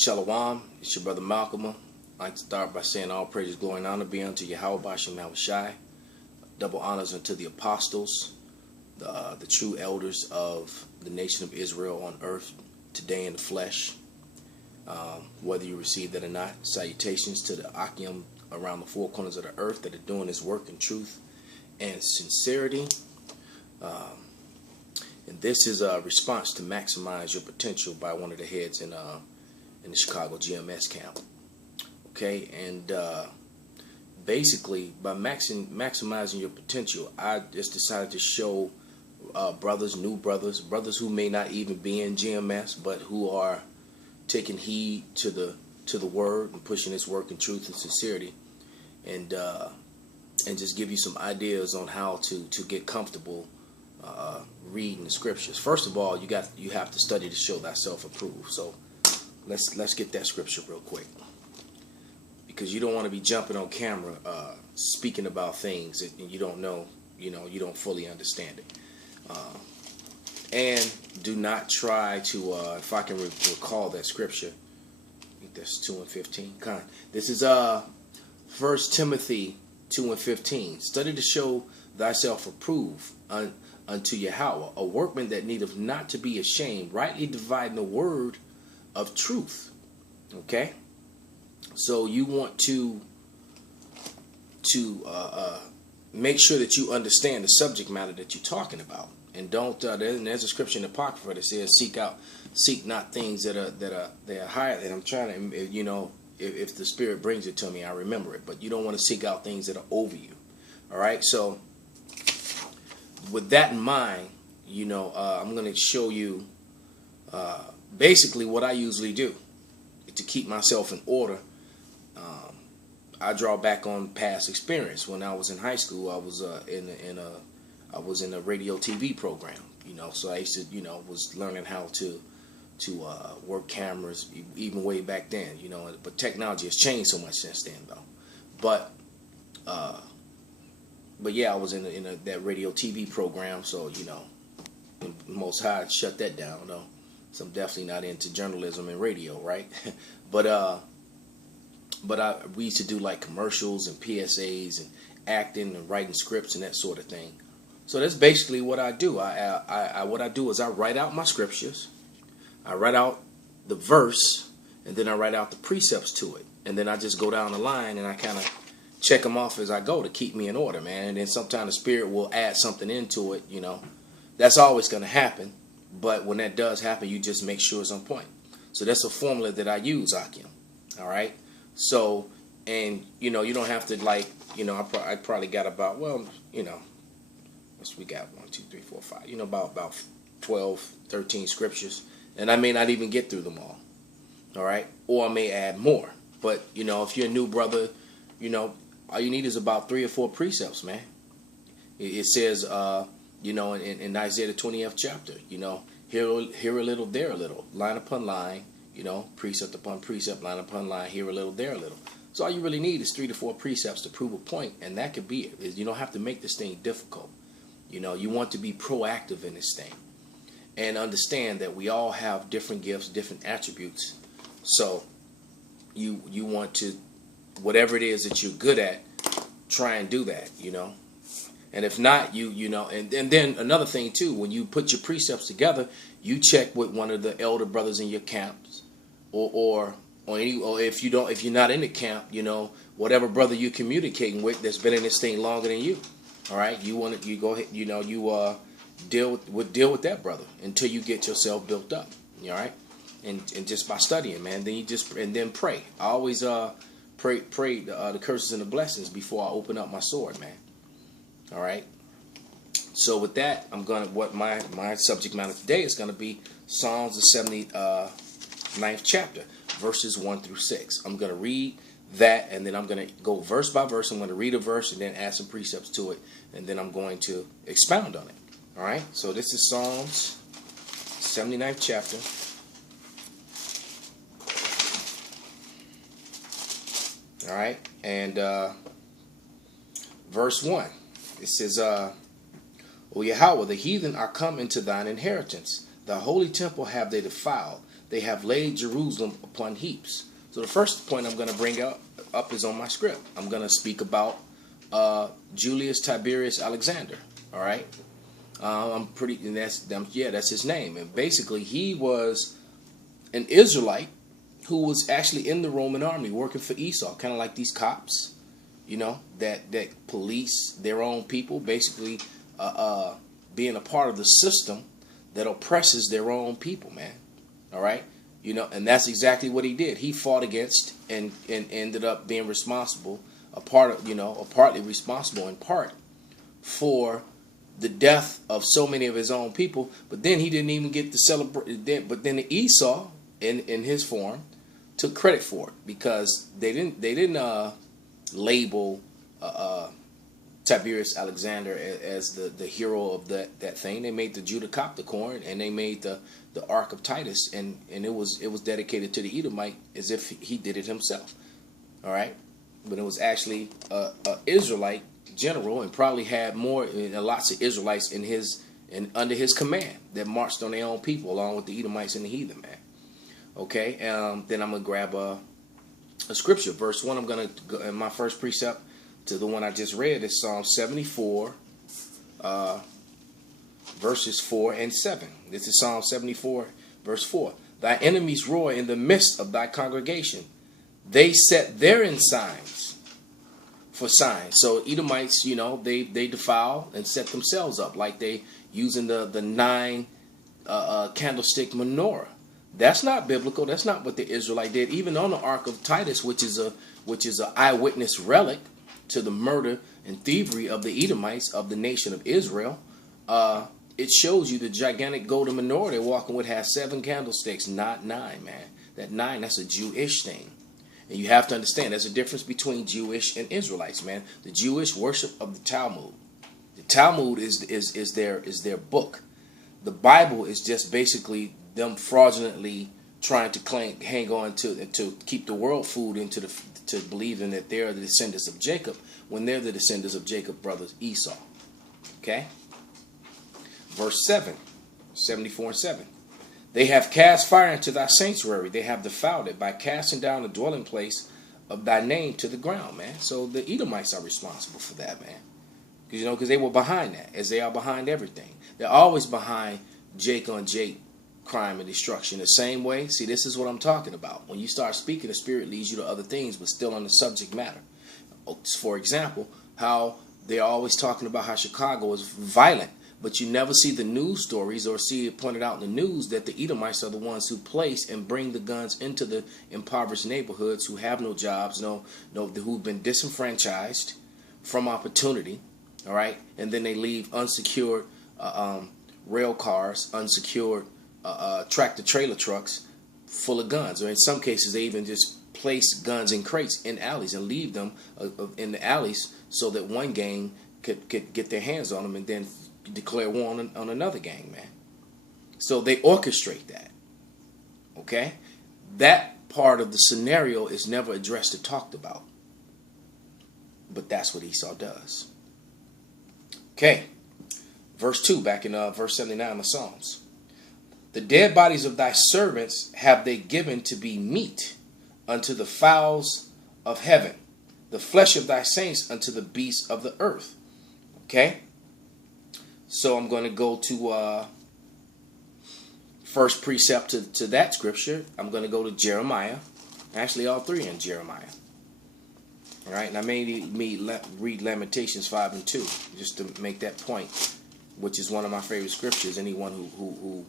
Shalom, it's your brother Malcolm. I'd like to start by saying all praises, glory, and honor be unto Yahweh Bashem Yahushai. Double honors unto the apostles, the true elders of the nation of Israel on earth, today in the flesh. Whether you receive that or not, salutations to the Akim around the four corners of the earth that are doing this work in truth and sincerity. And this is a response to maximize your potential by one of the heads in the Chicago GMS camp. Okay, and basically by maximizing your potential, I just decided to show new brothers who may not even be in GMS, but who are taking heed to the word and pushing this work in truth and sincerity, and just give you some ideas on how to get comfortable reading the scriptures. First of all, you have to study to show thyself approved. So let's get that scripture real quick, because you don't want to be jumping on camera speaking about things that you don't know, you don't fully understand it. And do not try to, if I can recall that scripture, I think that's 2 and 15. This is 1 Timothy 2 and 15. Study to show thyself approved unto Yahweh, a workman that needeth not to be ashamed, rightly dividing the word of truth. Okay, so you want to make sure that you understand the subject matter that you're talking about, and don't. There's a scripture in the Apocrypha that says, "Seek not things that are higher." And I'm trying to, if the Spirit brings it to me, I remember it. But you don't want to seek out things that are over you. All right, so with that in mind, I'm going to show you basically what I usually do to keep myself in order. I draw back on past experience. When I was in high school, I was in a radio TV program. So I used to was learning how to work cameras even way back then. But technology has changed so much since then, though. But yeah, I was in that radio TV program, so Most High shut that down, though. So I'm definitely not into journalism and radio, right? But we used to do like commercials and PSAs and acting and writing scripts and that sort of thing. So that's basically what I do. What I do is I write out my scriptures, I write out the verse, and then I write out the precepts to it, and then I just go down the line and I kind of check them off as I go to keep me in order, man. And then sometimes the Spirit will add something into it. That's always going to happen. But when that does happen, you just make sure it's on point. So that's a formula that I use, Akim. All right. So, and you don't have to I probably got about what's we got 1, 2, 3, 4, 5. About 12, 13 scriptures, and I may not even get through them all. All right, or I may add more. But if you're a new brother, all you need is about 3 or 4 precepts, man. It says, in Isaiah the 20th chapter, here a little, there a little, line upon line, precept upon precept, line upon line, here a little, there a little. So all you really need is 3 to 4 precepts to prove a point, and that could be it. You don't have to make this thing difficult. You want to be proactive in this thing, and understand that we all have different gifts, different attributes. So you want to, whatever it is that you're good at, try and do that, And if not, and then another thing too, when you put your precepts together, you check with one of the elder brothers in your camps, or if you're not in the camp, whatever brother you're communicating with that's been in this thing longer than you. All right, you go ahead, deal with that brother until you get yourself built up. All right, and just by studying, man, then pray. I always pray the curses and the blessings before I open up my sword, man. All right. So with that, what my subject matter today is gonna be Psalms the 79th chapter, verses 1 through 6. I'm gonna read that, and then I'm gonna go verse by verse. I'm gonna read a verse and then add some precepts to it, and then I'm going to expound on it. All right. So this is Psalms 79th chapter. All right, and verse 1. It says, O Yahweh, the heathen are come into thine inheritance. The holy temple have they defiled. They have laid Jerusalem upon heaps. So the first point I'm going to bring up is on my script. I'm going to speak about Julius Tiberius Alexander. All right. And that's his name. And basically he was an Israelite who was actually in the Roman army working for Esau, kind of like these cops, that police their own people, basically being a part of the system that oppresses their own people, man. All right. And that's exactly what he did. He fought against and ended up being responsible, partly responsible in part for the death of so many of his own people. But then he didn't even get to celebrate. But then Esau, in his form, took credit for it because they didn't label Tiberius Alexander as the hero of that thing. They made the Judicopticorn, and they made the Ark of Titus, and it was dedicated to the Edomite as if he did it himself. All right, but it was actually a Israelite general, and probably had lots of Israelites under his command that marched on their own people along with the Edomites and the heathen, man. Okay, then I'm gonna grab a scripture, verse 1. I'm gonna go in my first precept to the one I just read. Is Psalm 74, verses 4 and 7. This is Psalm 74, verse 4. Thy enemies roar in the midst of thy congregation. They set therein signs for signs. So Edomites, they defile and set themselves up, like they using the 9 candlestick menorah. That's not biblical. That's not what the Israelite did. Even on the Ark of Titus, which is a eyewitness relic to the murder and thievery of the Edomites of the nation of Israel, it shows you the gigantic golden menorah they're walking with has 7 candlesticks, not 9, man. That 9, that's a Jewish thing. And you have to understand there's a difference between Jewish and Israelites, man. The Jewish worship of the Talmud. The Talmud is their book. The Bible is just basically them fraudulently trying to hang on to keep the world fooled to believing that they're the descendants of Jacob when they're the descendants of Jacob's brothers Esau. Okay? Verse 7, 74 and 7. They have cast fire into thy sanctuary. They have defiled it by casting down the dwelling place of thy name to the ground, man. So the Edomites are responsible for that, man. Because they were behind that, as they are behind everything. They're always behind Jake on Jake crime and destruction. The same way, see, this is what I'm talking about. When you start speaking, the Spirit leads you to other things, but still on the subject matter. For example, how they're always talking about how Chicago is violent, but you never see the news stories or see it pointed out in the news that the Edomites are the ones who place and bring the guns into the impoverished neighborhoods, who have no jobs, who've been disenfranchised from opportunity, all right? And then they leave unsecured rail cars, unsecured tractor-trailer trucks full of guns. Or in some cases, they even just place guns in crates in alleys and leave them in the alleys so that one gang could get their hands on them and then declare war on another gang, man. So they orchestrate that. Okay? That part of the scenario is never addressed or talked about. But that's what Esau does. Okay. Verse 2, back in verse 79 of the Psalms. The dead bodies of thy servants have they given to be meat unto the fowls of heaven, the flesh of thy saints unto the beasts of the earth. Okay? So I'm going to go to first precept to that scripture. I'm going to go to Jeremiah. Actually, all three in Jeremiah. All right, and I may read Lamentations 5 and 2 just to make that point, which is one of my favorite scriptures. Anyone who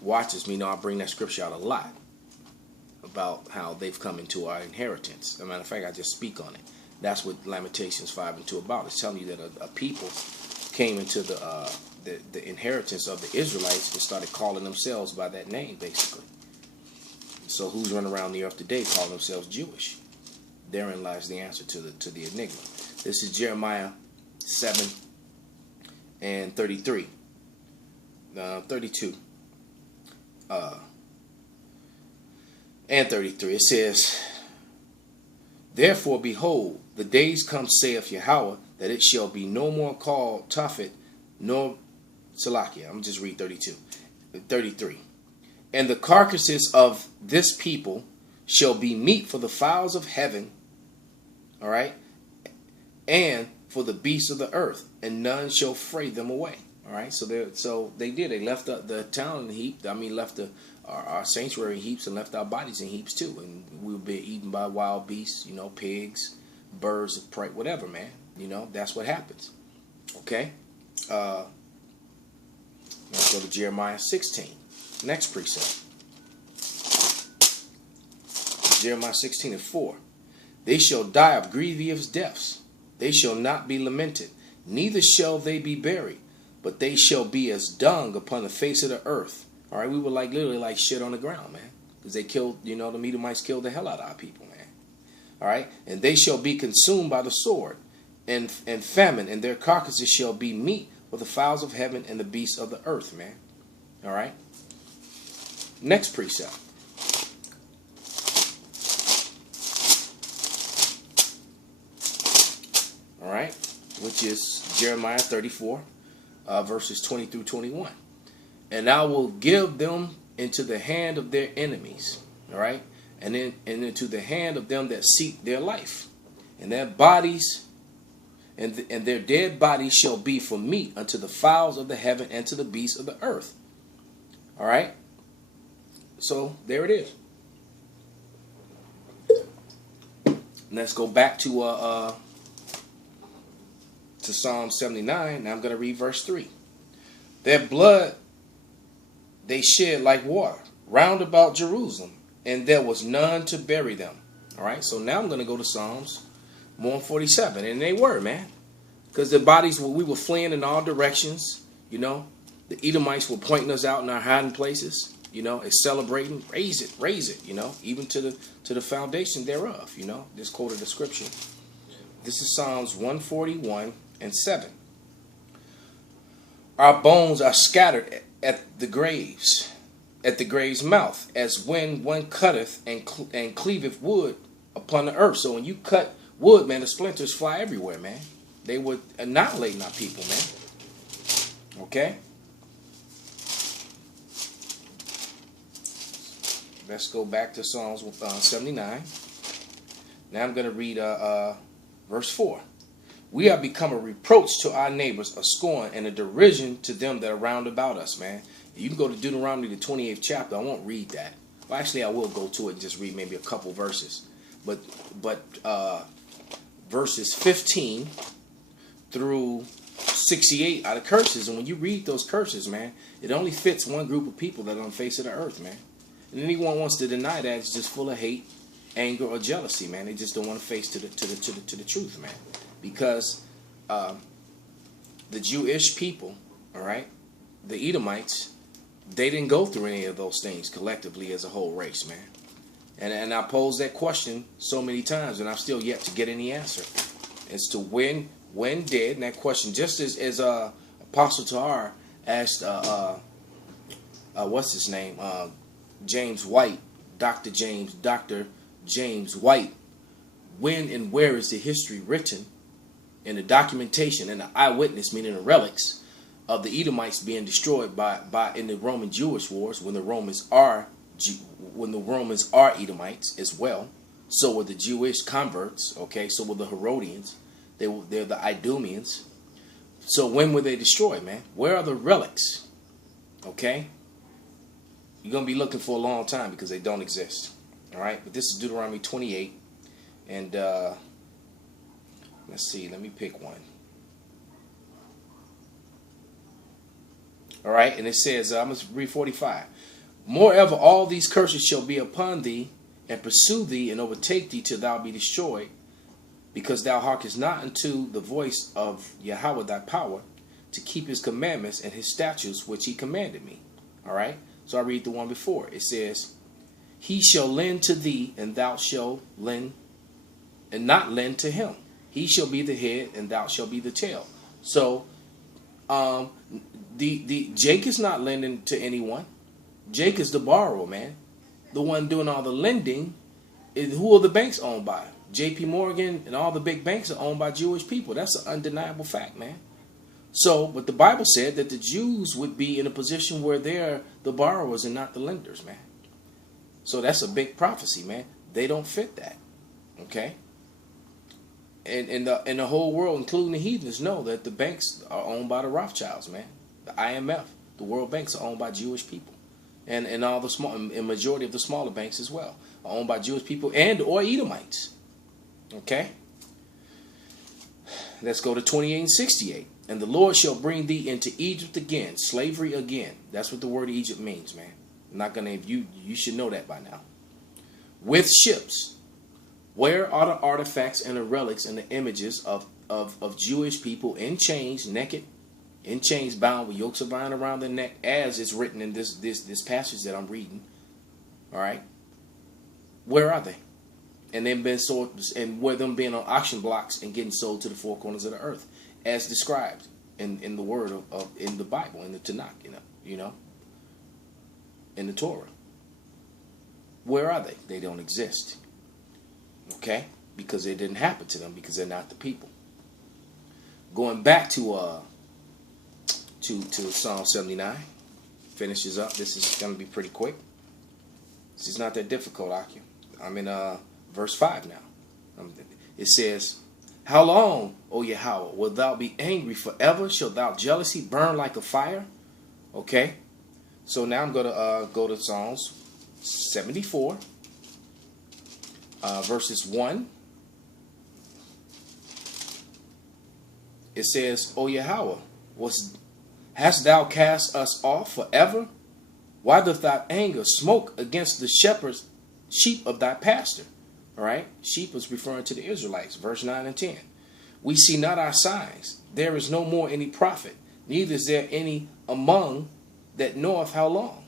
watches me know I bring that scripture out a lot about how they've come into our inheritance. As a matter of fact, I just speak on it. That's what Lamentations 5 and 2 about. It's telling you that a people came into the inheritance of the Israelites and started calling themselves by that name, basically. So who's running around the earth today calling themselves Jewish? Therein lies the answer to the enigma. This is Jeremiah 7 and 32. And 33. It says, Therefore, behold, the days come, saith Yahweh, that it shall be no more called Tophet, nor Salakia. I'm just read 32. 33. And the carcasses of this people shall be meat for the fowls of heaven, all right, and for the beasts of the earth, and none shall fray them away. All right, so they did. They left the town in heap. I mean, left our sanctuary in heaps and left our bodies in heaps too. And we were being eaten by wild beasts, you know, pigs, birds of prey, whatever, man. You know, that's what happens. Okay. Let's go to Jeremiah 16. Next precept. Jeremiah 16:4. They shall die of grievous deaths. They shall not be lamented, neither shall they be buried, but they shall be as dung upon the face of the earth. All right, we were like literally like shit on the ground, man, because they killed, you know, the Edomites killed the hell out of our people, man. All right, and they shall be consumed by the sword and famine, and their carcasses shall be meat for the fowls of heaven and the beasts of the earth, man. All right. Next precept. All right, which is Jeremiah 34, verses 20 through 21. And I will give them into the hand of their enemies, all right, and into the hand of them that seek their life, and their bodies, and their dead bodies shall be for meat unto the fowls of the heaven and to the beasts of the earth. All right, so there it is. Let's go back to Psalm 79. Now I'm going to read verse 3. Their blood they shed like water round about Jerusalem, and there was none to bury them. All right, so now I'm going to go to Psalms 147, and they were, man, because the bodies we were fleeing in all directions. You know, the Edomites were pointing us out in our hiding places. You know, it's celebrating, raise it. You know, even to the foundation thereof. You know, just quoted the scripture. This is Psalms 141:7. Our bones are scattered at the graves mouth, as when one cutteth and cleaveth wood upon the earth. So when you cut wood, man, the splinters fly everywhere, man. They were annihilating our people, man. Okay? Let's go back to Psalms 79. Now I'm going to read verse 4. We have become a reproach to our neighbors, a scorn and a derision to them that are round about us, man. You can go to Deuteronomy, the 28th chapter. I won't read that. Well, actually, I will go to it and just read maybe a couple verses. But verses 15 through 68 are the curses. And when you read those curses, man, it only fits one group of people that are on the face of the earth, man. And anyone wants to deny that, it's just full of hate, anger, or jealousy, man. They just don't want to face to the truth, man. Because the Jewish people, all right, the Edomites, they didn't go through any of those things collectively as a whole race, man. And I posed that question so many times, and I've still yet to get any answer as to when did, and that question, just as Apostle Tahar asked, what's his name, James White, Dr. James White, when and where is the history written in the documentation and the eyewitness, meaning the relics of the Edomites being destroyed by in the Roman Jewish wars, when the Romans are Edomites as well. So were the Jewish converts, okay? So were the Herodians. They're the Idumeans. So when were they destroyed, man? Where are the relics? Okay? You're going to be looking for a long time because they don't exist. All right? But this is Deuteronomy 28. And let's see. Let me pick one. All right? And it says, I'm going to read 45. Moreover, all these curses shall be upon thee, and pursue thee, and overtake thee till thou be destroyed, because thou hearkenest not unto the voice of Yahweh thy power, to keep his commandments and his statutes which he commanded me. All right? So I read the one before. It says, he shall lend to thee, and thou shalt lend, and not lend to him. He shall be the head, and thou shalt be the tail. So, Jake is not lending to anyone. Jake is the borrower, man. The one doing all the lending is, who are the banks owned by? JP Morgan and all the big banks are owned by Jewish people. That's an undeniable fact, man. So, but the Bible said that the Jews would be in a position where they're the borrowers and not the lenders, man. So that's a big prophecy, man. They don't fit that, okay? And the whole world, including the heathens, know that the banks are owned by the Rothschilds, man. The IMF, the World Banks are owned by Jewish people, and all the small, and majority of the smaller banks as well are owned by Jewish people and or Edomites. Okay. Let's go to 28 and 68. And the Lord shall bring thee into Egypt again, slavery again. That's what the word Egypt means, man. I'm not gonna. You should know that by now. With ships. Where are the artifacts and the relics and the images of Jewish people in chains, naked, in chains, bound with yokes of iron around their neck, as is written in this passage that I'm reading? All right. Where are they? And then been sold, and where them being on auction blocks and getting sold to the four corners of the earth, as described in the word of in the Bible, in the Tanakh, you know, in the Torah. Where are they? They don't exist. Okay? Because it didn't happen to them, because they're not the people. Going back to Psalm 79, finishes up. This is going to be pretty quick. This is not that difficult, Aki. I'm in verse 5 now. It says, how long, O Yahweh, wilt thou be angry forever? Shall thou jealousy burn like a fire? Okay? So now I'm going to go to Psalms 74. Verses 1. It says, O Yahweh, hast thou cast us off forever? Why doth thy anger smoke against the sheep of thy pasture? All right. Sheep is referring to the Israelites. Verse 9 and 10. We see not our signs. There is no more any prophet. Neither is there any among that knoweth how long.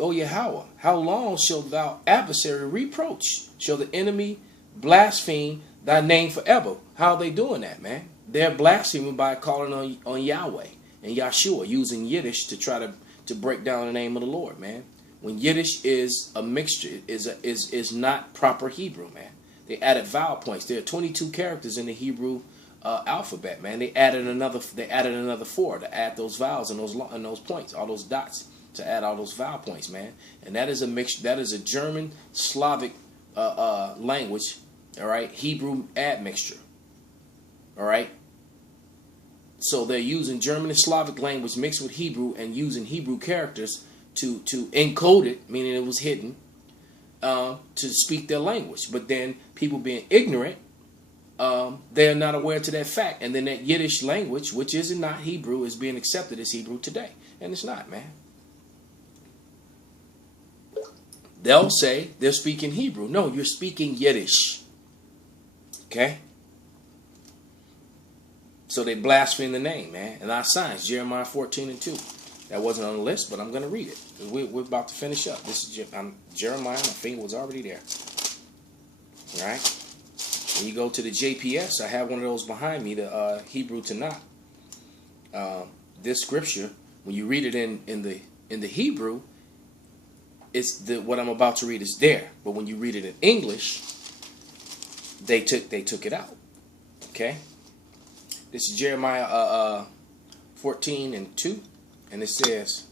O Yahweh, how long shall thou adversary reproach? Shall the enemy blaspheme thy name forever? How are they doing that, man? They're blaspheming by calling on Yahweh and Yahshua, using Yiddish to try to break down the name of the Lord, man. When Yiddish is a mixture, is not proper Hebrew, man. They added vowel points. There are 22 characters in the Hebrew alphabet, man. They added another 4 to add those vowels and those points, all those dots, to add all those vowel points, man. And that is a mixture. That is a German Slavic language, all right, Hebrew admixture, all right. So they're using German and Slavic language mixed with Hebrew and using Hebrew characters to encode it, meaning it was hidden, to speak their language. But then people being ignorant, they're not aware to that fact, and then that Yiddish language, which is not Hebrew, is being accepted as Hebrew today, and it's not, man. They'll say they're speaking Hebrew. No, you're speaking Yiddish. Okay? So they blaspheme the name, man. And our signs, Jeremiah 14 and 2. That wasn't on the list, but I'm going to read it. We're about to finish up. This is Jeremiah. My finger was already there. All right? When you go to the JPS, I have one of those behind me, the Hebrew Tanakh. This scripture, when you read it in the Hebrew, it's what I'm about to read is there, but when you read it in English, they took it out. Okay, this is Jeremiah 14 and 2, and it says,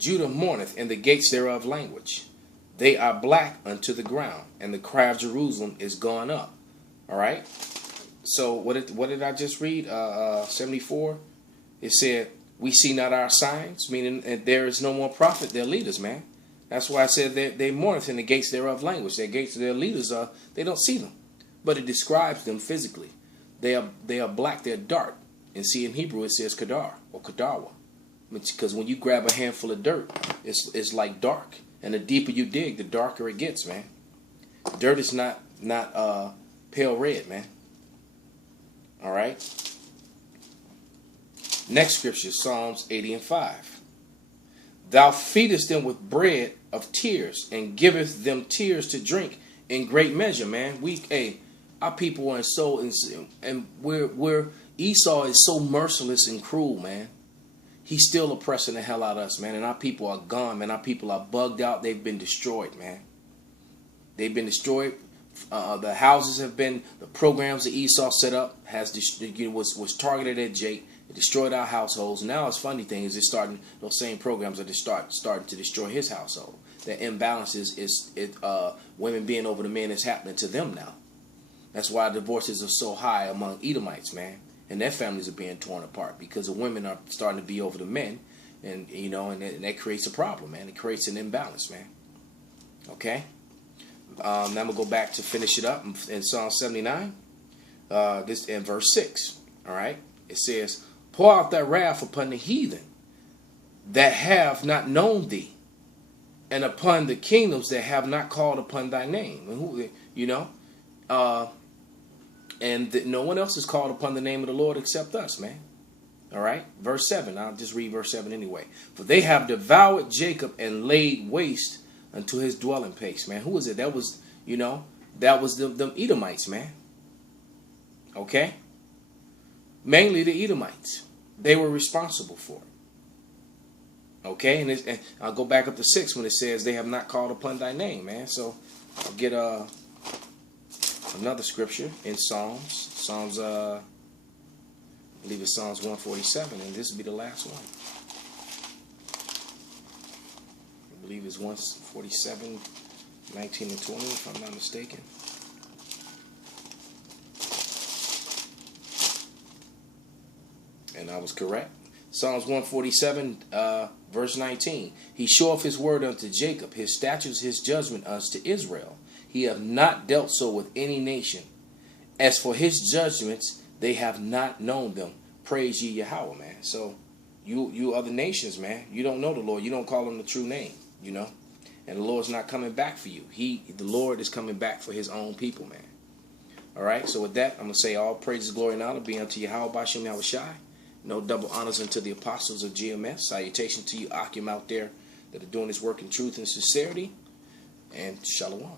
Judah mourneth, and the gates thereof language. They are black unto the ground, and the cry of Jerusalem is gone up. All right. So what did I just read? 74. It said, we see not our signs, meaning there is no more prophet, their leaders, man. That's why I said they mourneth in the gates thereof language. Their gates, their leaders they don't see them. But it describes them physically. They are black, they're dark. And see, in Hebrew it says kadar or kadawa. Because when you grab a handful of dirt, it's like dark. And the deeper you dig, the darker it gets, man. Dirt is not pale red, man. All right. Next scripture, Psalms 80 and 5. Thou feedest them with bread of tears, and giveth them tears to drink in great measure, man. Our people are and we're Esau is so merciless and cruel, man. He's still oppressing the hell out of us, man. And our people are gone, man. Our people are bugged out. They've been destroyed, man. They've been destroyed The houses have been, the programs that Esau set up was targeted at Jake. It destroyed our households. Now, it's funny thing is, those same programs are starting to destroy his household. The imbalance is women being over the men is happening to them now. That's why divorces are so high among Edomites, man, and their families are being torn apart because the women are starting to be over the men, and and that creates a problem, man. It creates an imbalance, man. Okay. Now I'm gonna go back to finish it up in Psalm 79. This in verse 6. All right. It says, "Pour out thy wrath upon the heathen that have not known thee, and upon the kingdoms that have not called upon thy name." And no one else is called upon the name of the Lord except us, man. All right. Verse 7. I'll just read verse 7 anyway. "For they have devoured Jacob and laid waste unto his dwelling place." Man, who was it? That was, them Edomites, man. Okay? Mainly the Edomites. They were responsible for it. Okay? And I'll go back up to 6 when it says, "They have not called upon thy name," man. So I'll get another scripture in Psalms. I believe it's Psalms 147, and this will be the last one. I believe it's 147, 19 and 20, if I'm not mistaken. And I was correct. Psalms 147, verse 19. "He showeth his word unto Jacob, his statutes, his judgment unto Israel. He hath not dealt so with any nation. As for his judgments, they have not known them. Praise ye Yahweh," man. So you other nations, man, you don't know the Lord. You don't call him the true name, And the Lord's not coming back for you. The Lord is coming back for his own people, man. All right, so with that, I'm going to say all praises, glory, and honor be unto Yahweh B'Shem Yahushai. No double honors unto the apostles of GMS. Salutations to you Akim out there that are doing this work in truth and sincerity. And shalom.